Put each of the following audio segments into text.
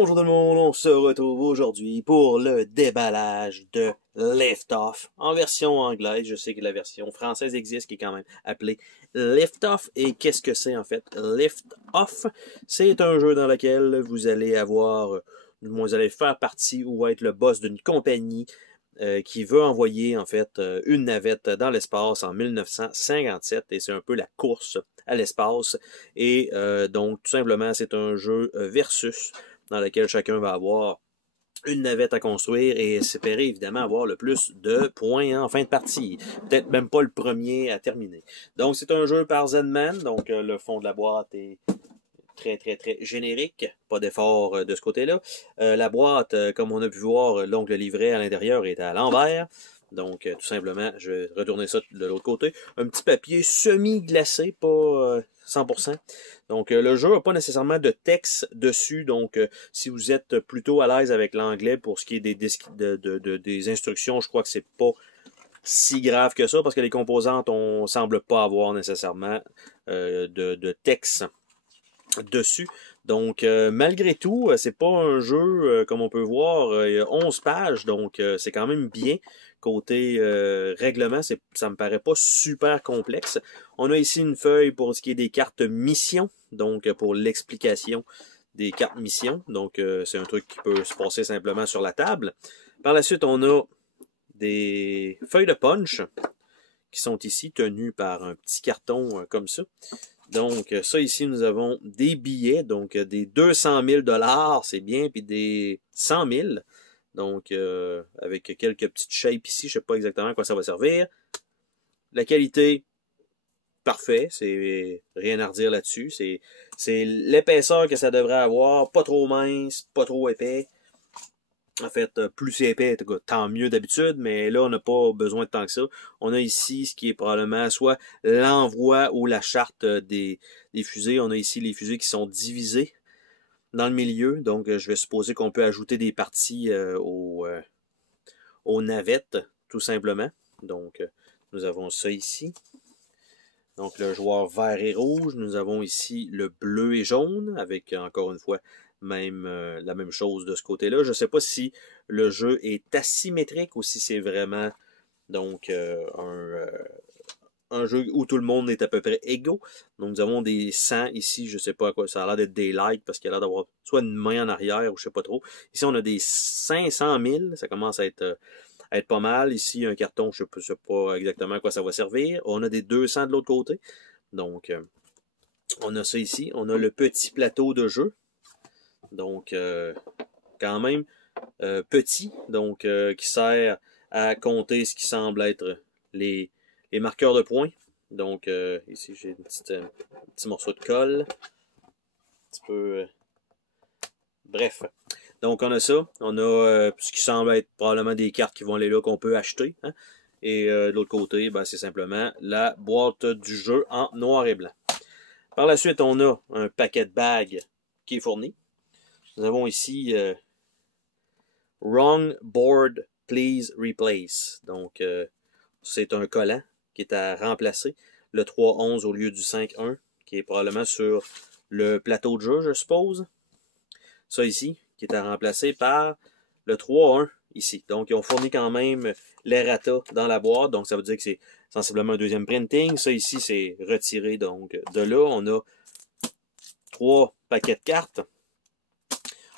Bonjour tout le monde, on se retrouve aujourd'hui pour le déballage de Lift Off en version anglaise. Je sais que la version française existe qui est quand même appelée Lift Off. Et qu'est-ce que c'est en fait? Lift Off, c'est un jeu dans lequel vous allez avoir, vous allez faire partie ou être le boss d'une compagnie qui veut envoyer en fait une navette dans l'espace en 1957 et c'est un peu la course à l'espace et donc tout simplement c'est un jeu versus dans lequel chacun va avoir une navette à construire et espérer évidemment avoir le plus de points en fin de partie. Peut-être même pas le premier à terminer. Donc c'est un jeu par Zenman, donc le fond de la boîte est très générique, pas d'effort de ce côté-là. La boîte, comme on a pu voir, donc le livret à l'intérieur est à l'envers. Donc, tout simplement, je vais retourner ça de l'autre côté. Un petit papier semi-glacé, pas 100%. Donc, le jeu n'a pas nécessairement de texte dessus. Donc, si vous êtes plutôt à l'aise avec l'anglais pour ce qui est des instructions, je crois que c'est pas si grave que ça parce que les composantes, on semble pas avoir nécessairement de texte dessus. Donc, malgré tout, c'est pas un jeu, comme on peut voir, il y a 11 pages, donc c'est quand même bien. Côté règlement, ça me paraît pas super complexe. On a ici une feuille pour ce qui est des cartes mission, donc pour l'explication des cartes mission. Donc, c'est un truc qui peut se passer simplement sur la table. Par la suite, on a des feuilles de punch qui sont ici tenues par un petit carton comme ça. Donc, ça ici, nous avons des billets, donc des 200 000 $, c'est bien, puis des 100 000. Donc, avec quelques petites shapes ici, je sais pas exactement à quoi ça va servir. La qualité, parfait, c'est rien à redire là-dessus. C'est l'épaisseur que ça devrait avoir, pas trop mince, pas trop épais. En fait, plus c'est épais, tant mieux d'habitude, mais là, on n'a pas besoin de tant que ça. On a ici ce qui est probablement soit l'envoi ou la charte des fusées. On a ici les fusées qui sont divisées dans le milieu. Donc, je vais supposer qu'on peut ajouter des parties aux navettes, tout simplement. Donc, nous avons ça ici. Donc, le joueur vert et rouge. Nous avons ici le bleu et jaune, avec, encore une fois, la même chose de ce côté-là. Je ne sais pas si le jeu est asymétrique ou si c'est vraiment donc un jeu où tout le monde est à peu près égaux. Donc nous avons des 100 ici, je ne sais pas à quoi, ça a l'air d'être des likes parce qu'il a l'air d'avoir soit une main en arrière ou je ne sais pas trop. Ici on a des 500 000, ça commence à être pas mal. Ici un carton, je ne sais pas exactement à quoi ça va servir. On a des 200 de l'autre côté. Donc on a ça ici. On a le petit plateau de jeu. Donc, quand même petit, donc qui sert à compter ce qui semble être les marqueurs de points. Donc, ici, j'ai un petit morceau de colle. Un petit peu... bref. Donc, on a ça. On a ce qui semble être probablement des cartes qui vont aller là qu'on peut acheter. Hein? Et de l'autre côté, ben, c'est simplement la boîte du jeu en noir et blanc. Par la suite, on a un paquet de bagues qui est fourni. Nous avons ici Wrong board, please replace. Donc, c'est un collant qui est à remplacer. Le 3-11 au lieu du 5-1, qui est probablement sur le plateau de jeu, je suppose. Ça ici, qui est à remplacer par le 3-1 ici. Donc, ils ont fourni quand même l'errata dans la boîte. Donc, ça veut dire que c'est sensiblement un deuxième printing. Ça ici, c'est retiré. Donc, de là, on a 3 paquets de cartes.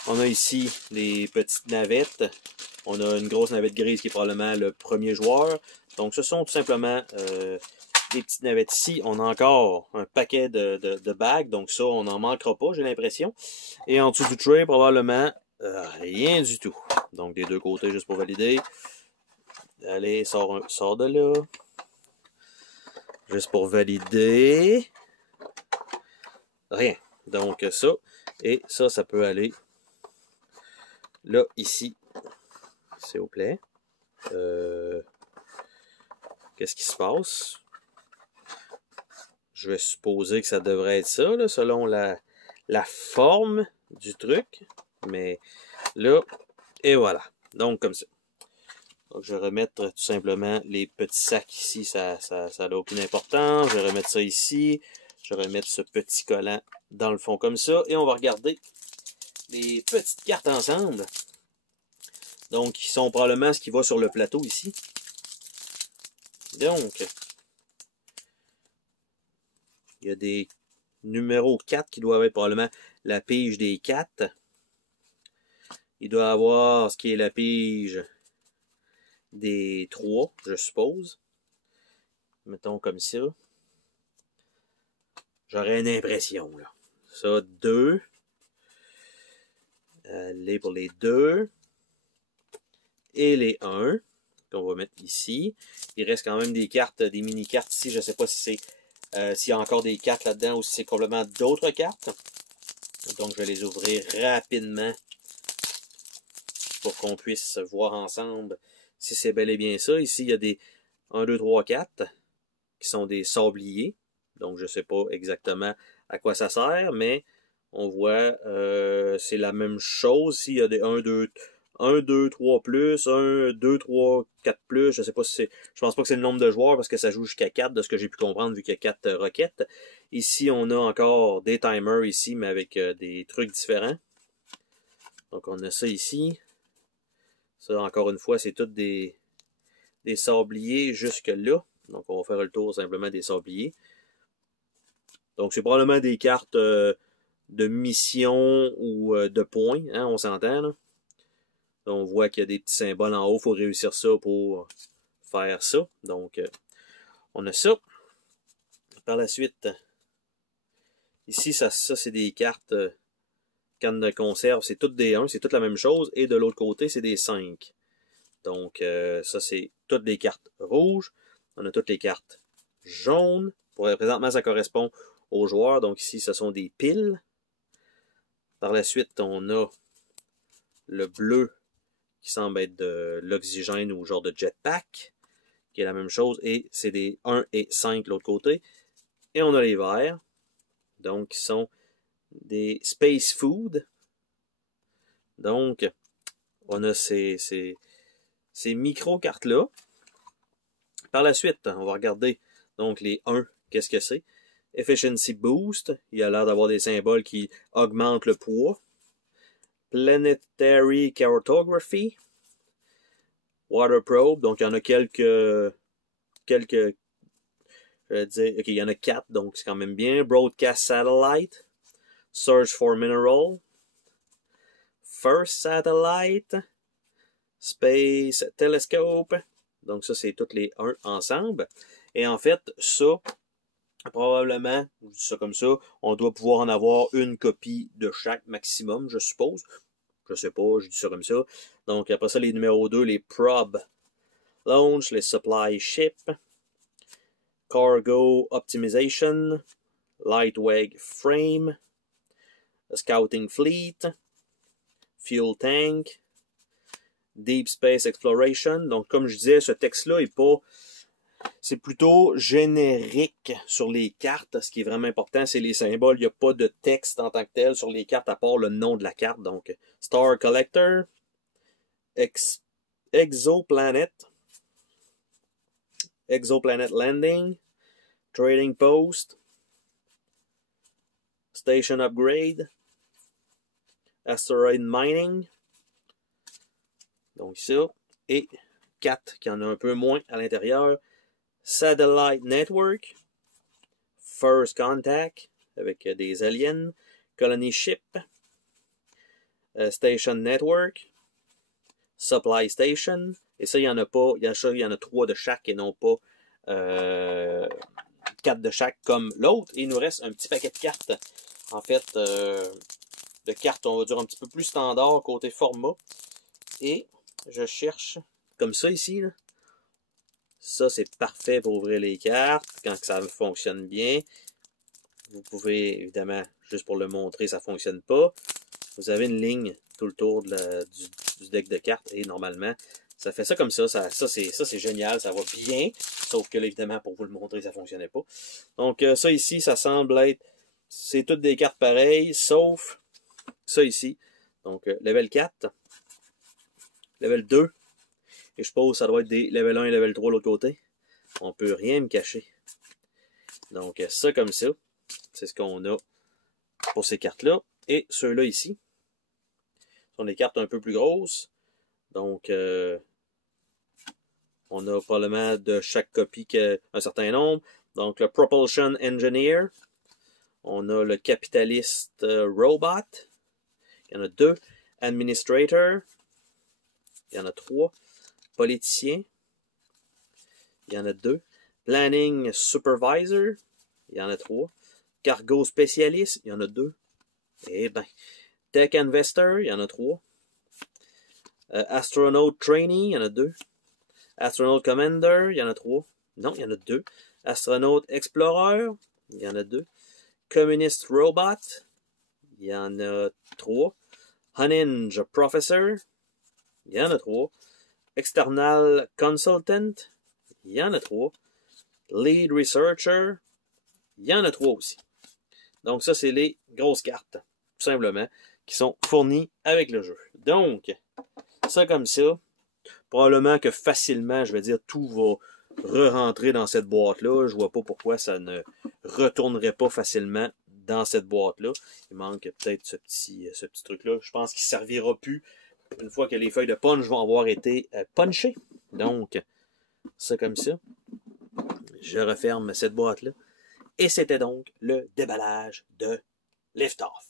On a ici les petites navettes. On a une grosse navette grise qui est probablement le premier joueur. Donc, ce sont tout simplement des petites navettes ici. On a encore un paquet de bagues. Donc, ça, on n'en manquera pas, j'ai l'impression. Et en dessous du tray, probablement, rien du tout. Donc, des deux côtés, juste pour valider. Allez, sors de là. Juste pour valider. Rien. Donc, ça. Et ça peut aller là, ici, s'il vous plaît. Qu'est-ce qui se passe? Je vais supposer que ça devrait être ça, là, selon la forme du truc. Mais là, et voilà. Donc, comme ça. Donc, je vais remettre tout simplement les petits sacs ici. Ça n'a aucune importance. Je vais remettre ça ici. Je vais remettre ce petit collant dans le fond comme ça. Et on va regarder des petites cartes ensemble. Donc, qui sont probablement ce qui va sur le plateau ici. Donc, il y a des numéros 4 qui doivent être probablement la pige des 4. Il doit y avoir ce qui est la pige des 3, je suppose. Mettons comme ça. J'aurais une impression, là. Ça, 2. Les pour les 2. Et les 1. Qu'on va mettre ici. Il reste quand même des cartes, des mini-cartes ici. Je ne sais pas si c'est s'il y a encore des cartes là-dedans ou si c'est complètement d'autres cartes. Donc, je vais les ouvrir rapidement pour qu'on puisse voir ensemble si c'est bel et bien ça. Ici, il y a des 1, 2, 3, 4 qui sont des sabliers. Donc, je ne sais pas exactement à quoi ça sert, mais on voit c'est la même chose. Ici, il y a des 1, 2, 3 plus, 1, 2, 3, 4 plus. Je sais pas si c'est. Je pense pas que c'est le nombre de joueurs parce que ça joue jusqu'à 4 de ce que j'ai pu comprendre vu qu'il y a 4 roquettes. Ici, on a encore des timers ici, mais avec des trucs différents. Donc, on a ça ici. Ça, encore une fois, c'est tout des sabliers jusque-là. Donc, on va faire le tour simplement des sabliers. Donc, c'est probablement des cartes de mission ou de points, hein, on s'entend, là. On voit qu'il y a des petits symboles en haut, il faut réussir ça pour faire ça. Donc, on a ça. Par la suite, ici, ça c'est des cartes cannes de conserve, c'est toutes des 1, c'est toute la même chose. Et de l'autre côté, c'est des 5. Donc, ça, c'est toutes les cartes rouges. On a toutes les cartes jaunes. Présentement, ça correspond aux joueurs. Donc, ici, ce sont des piles. Par la suite, on a le bleu qui semble être de l'oxygène ou genre de jetpack, qui est la même chose. Et c'est des 1 et 5 de l'autre côté. Et on a les verts, donc qui sont des space food. Donc, on a ces micro-cartes-là. Par la suite, on va regarder donc les 1, qu'est-ce que c'est? Efficiency Boost, il y a l'air d'avoir des symboles qui augmentent le poids. Planetary Cartography. Water Probe, donc il y en a quelques je vais dire, ok, il y en a 4, donc c'est quand même bien. Broadcast Satellite. Search for Mineral. First Satellite. Space Telescope. Donc ça, c'est toutes les 1 ensemble. Et en fait, ça, probablement, je dis ça comme ça, on doit pouvoir en avoir une copie de chaque maximum, je suppose. Je sais pas, je dis ça comme ça. Donc après ça, les numéros 2, les Probe Launch, les Supply Ship, Cargo Optimization, Lightweight Frame, Scouting Fleet, Fuel Tank, Deep Space Exploration. Donc, comme je disais, ce texte-là est pas... C'est plutôt générique sur les cartes. Ce qui est vraiment important, c'est les symboles. Il n'y a pas de texte en tant que tel sur les cartes à part le nom de la carte. Donc, Star Collector, Exoplanet, Exoplanet Landing, Trading Post, Station Upgrade, Asteroid Mining. Donc ça. Et 4, qui en a un peu moins à l'intérieur. Satellite Network, First Contact, avec des aliens, Colony Ship, Station Network, Supply Station, et ça, il n'y en a pas, il y en a 3 de chaque et non pas 4 de chaque comme l'autre. Et il nous reste un petit paquet de cartes, en fait, de cartes, on va dire, un petit peu plus standard côté format. Et je cherche, comme ça ici, là. Ça, c'est parfait pour ouvrir les cartes, quand ça fonctionne bien. Vous pouvez, évidemment, juste pour le montrer, ça ne fonctionne pas. Vous avez une ligne tout le tour du deck de cartes, et normalement, ça fait ça comme ça. Ça c'est génial, ça va bien. Sauf que, là, évidemment, pour vous le montrer, ça ne fonctionnait pas. Donc, ça ici, ça semble être... C'est toutes des cartes pareilles, sauf ça ici. Donc, level 4, level 2, et je suppose que ça doit être des level 1 et level 3 de l'autre côté. On peut rien me cacher. Donc, ça comme ça, c'est ce qu'on a pour ces cartes-là. Et ceux-là ici, sont des cartes un peu plus grosses. Donc, on a probablement de chaque copie un certain nombre. Donc, le Propulsion Engineer. On a le Capitaliste Robot. Il y en a 2. Administrator. Il y en a 3. Politicien. Il y en a 2. Planning Supervisor. Il y en a 3. Cargo Spécialiste. Il y en a 2. Eh bien. Tech Investor. Il y en a 3. Astronaut Trainee. Il y en a 2. Astronaut Commander. Il y en a 3. Non, il y en a 2. Astronaut Explorer. Il y en a 2. Communist Robot. Il y en a 3. Hunninge Professor. Il y en a 3. External Consultant. Il y en a 3. Lead Researcher. Il y en a 3 aussi. Donc ça, c'est les grosses cartes, tout simplement, qui sont fournies avec le jeu. Donc, ça comme ça, probablement que facilement, je vais dire, tout va re-rentrer dans cette boîte-là. Je vois pas pourquoi ça ne retournerait pas facilement dans cette boîte-là. Il manque peut-être ce petit truc-là. Je pense qu'il ne servira plus une fois que les feuilles de punch vont avoir été punchées. Donc, ça comme ça. Je referme cette boîte-là. Et c'était donc le déballage de Liftoff.